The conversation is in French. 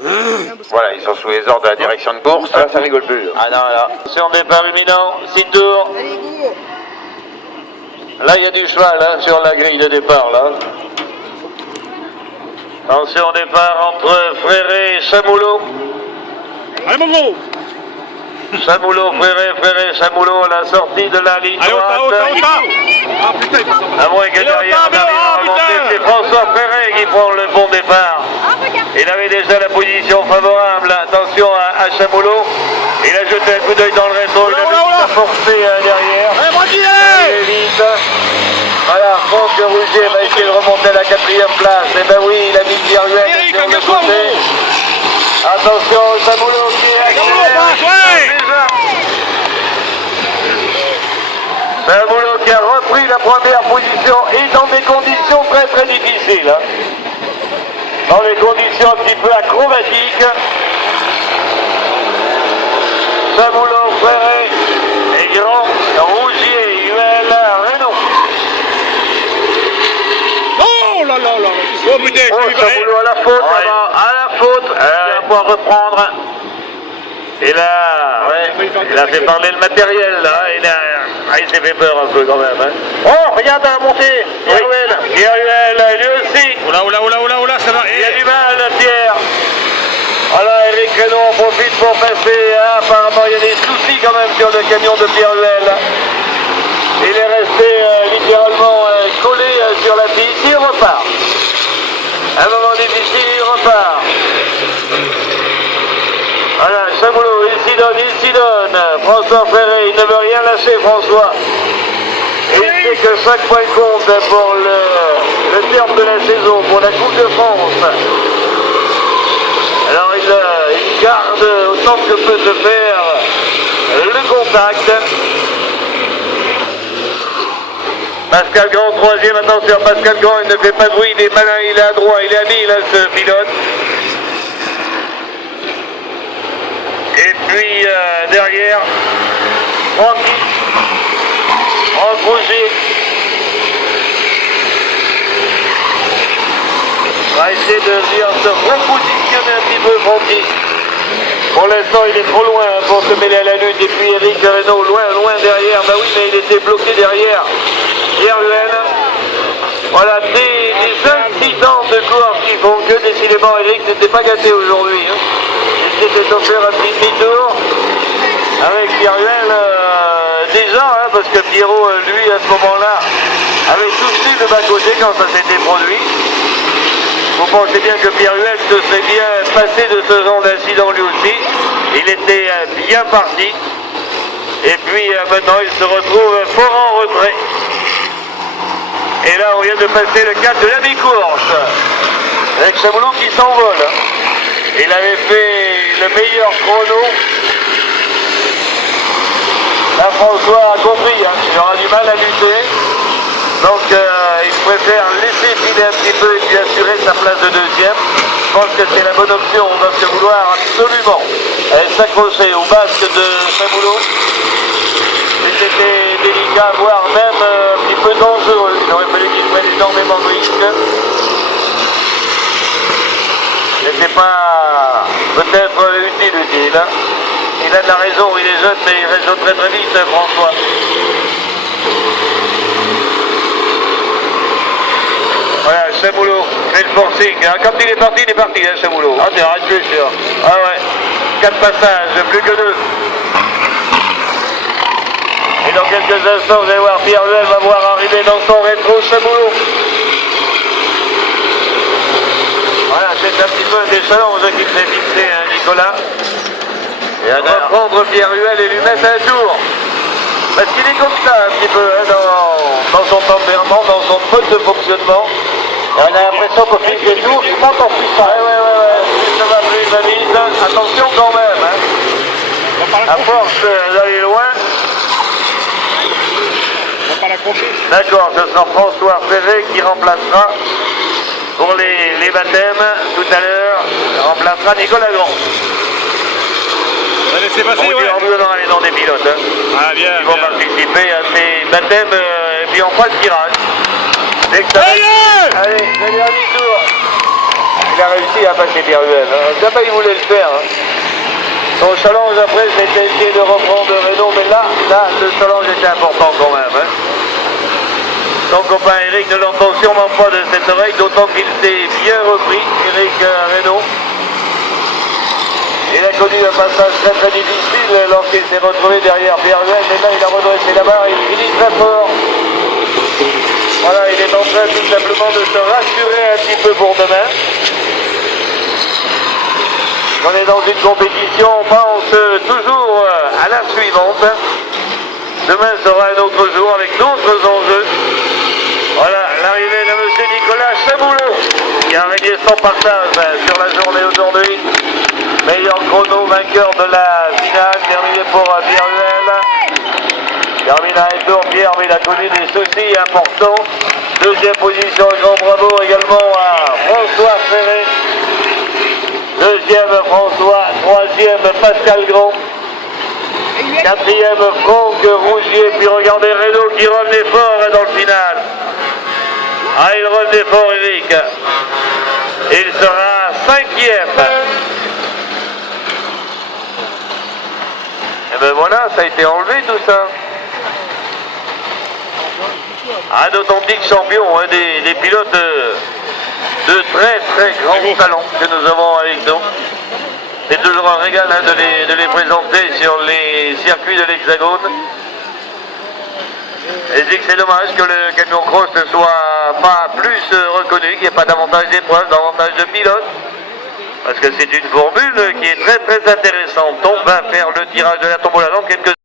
Voilà, ils sont sous les ordres de la direction de course. Là, ça rigole plus. Ah non, là. Sur départ imminent, 6 tours. Là, il y a du cheval, hein, sur la grille de départ, là. Attention, départ entre Fréré et Chamoulot. Allez, mon gros! Chamoulot, Fréré, Chamoulot à la sortie de la ligne Allez, droite. Ah putain, il passe en bas. À moins que derrière, on arrive à remonter, c'est François Fréré qui prend le bon départ. Il avait déjà la position favorable. Attention à Chamoulot. Il a jeté un coup d'œil dans le réseau. Il a vu sa forcée derrière. Allez, Brady! Il est vite. Voilà, Franck Rougier va essayer de remonter à la 4e place. Et ben oui, il a mis Pierre Huet sur le côté. Attention, Chamoulot qui est accéléré. Chamoulot qui a repris la première position et dans des conditions très très difficiles. Hein. Dans des conditions un petit peu acrobatiques. Chamoulot, Fréré et Grand, Rougier, Huel, Renault. Oh là là là! Oh putain, Chamoulot à la faute, à la faute. Il va pouvoir reprendre. Et là, ouais, il a fait parler le matériel, là. Il s'est fait peur un peu quand même. Hein. Oh, regarde à la montée, Pierre Huel, lui aussi. Oula, ça va. Il a du mal, Pierre. Voilà, Eric Renault en profite pour passer. Hein. Apparemment, il y a des soucis quand même sur le camion de Pierre Huel. Il est resté littéralement collé sur la piste. Il repart. Un moment difficile, il repart. Voilà, Chamoulot, il s'y donne. François Fréré, il ne veut rien lâcher, François. Et il sait que chaque point compte pour le terme de la saison, pour la Coupe de France. Alors il garde autant que peut se faire le contact. Pascal Grand, 3e, attention, Pascal Grand, il ne fait pas de bruit, il est malin, il est adroit, il est habile, hein, ce pilote. Et puis derrière, Franck Rougier. On va essayer de dire se repositionner un petit peu, Francky. Pour l'instant, il est trop loin pour se mêler à la lutte. Et puis Eric Renault, loin derrière. Bah oui, mais il était bloqué derrière. Pierre Huel. Voilà, des incidents de course qui font que décidément Eric n'était pas gâté aujourd'hui. Hein. Il s'était offert un petit demi-tour avec Pierre Huel déjà, hein, parce que Pierrot, lui, à ce moment-là, avait soutenu le bas-côté quand ça s'était produit. Vous pensez bien que Pierre Huel se serait bien passé de ce genre d'incident lui aussi. Il était bien parti. Et puis maintenant, il se retrouve fort en retrait. Et là, on vient de passer le cap de la mi-course. Avec Chamoulot qui s'envole. Il avait fait le meilleur chrono. Là, François a compris, hein, il aura du mal à lutter. Donc, il préfère laisser filer un petit peu et puis assurer sa place de 2e. Je pense que c'est la bonne option. On va se vouloir absolument s'accrocher au basque de Chamoulot. C'était délicat, voire même un petit peu dangereux. Il aurait fallu qu'il prenne énormément de risques. C'était pas peut-être utile. Hein. Il a de la raison, il est jeune, mais il raisonne très très vite, François. Voilà, Chamoulot fait le forcing. Hein. Quand il est parti, hein, Chamoulot. Ah, tu arrêtes plus, sûr. Ah ouais. 4 passages, plus que 2. Et dans quelques instants, vous allez voir, Pierre Huel va voir arriver dans son rétro Chamoulot. Voilà, c'est un petit peu des challenges qu'il s'est fixé, hein, Nicolas. Et à reprendre Pierre Huel et lui mettre un tour. Parce qu'il est comme ça un petit peu, hein, dans son tempérament, dans son mode de fonctionnement. Et on a l'impression qu'au fil des tours, il monte en puissance. Ouais. Plus ça va, plus il va vite. Attention quand même. Hein. À force d'aller loin. D'accord, ce sera François Ferré qui remplacera pour les baptêmes tout à l'heure. Remplacera Nicolas Grand. Laissez passer, ouais. On va aller dans des pilotes. Hein. Ah, bien, ils vont participer à ces baptêmes et puis on fera le tirage. Dès que ça allez, le dernier tour. il a réussi à passer Pierre-Huel. Jamais il voulait le faire. Hein. Son challenge après, c'était essayer de reprendre Renault, mais là, le challenge était important quand même. Hein. Son copain Eric ne l'entend sûrement pas de cette oreille, d'autant qu'il s'est bien repris, Eric Renault. Il a connu un passage très très difficile lorsqu'il s'est retrouvé derrière Pierre-Huel, mais là il a redressé la barre et il finit très fort. Voilà, il est en train tout simplement de se rassurer un petit peu pour demain. On est dans une compétition, on pense toujours à la suivante. Demain sera un autre jour avec d'autres enjeux. Voilà, l'arrivée de M. Nicolas Chaboulot, qui a régné son partage sur la journée aujourd'hui. Meilleur chrono, vainqueur de la finale, terminé pour Pierre-Huel. Termine un tour Pierre, mais il a connu des soucis importants. Deuxième position, grand bravo également à François Ferré. Deuxième François, troisième Pascal Grand. Quatrième Franck Rougier, puis regardez Renault qui revenait fort dans le final. Ah, il revenait fort Eric. Il sera cinquième. Et ben voilà, ça a été enlevé tout ça. Un authentique champion, hein, des pilotes de très très grand talent que nous avons avec nous. C'est toujours un régal hein, de les présenter sur les circuits de l'Hexagone. Et je dis que c'est dommage que le camion cross ne soit pas plus reconnu, qu'il n'y ait pas davantage d'épreuves, davantage de pilotes. Parce que c'est une formule qui est très très intéressante. On va faire le tirage de la tombola dans quelques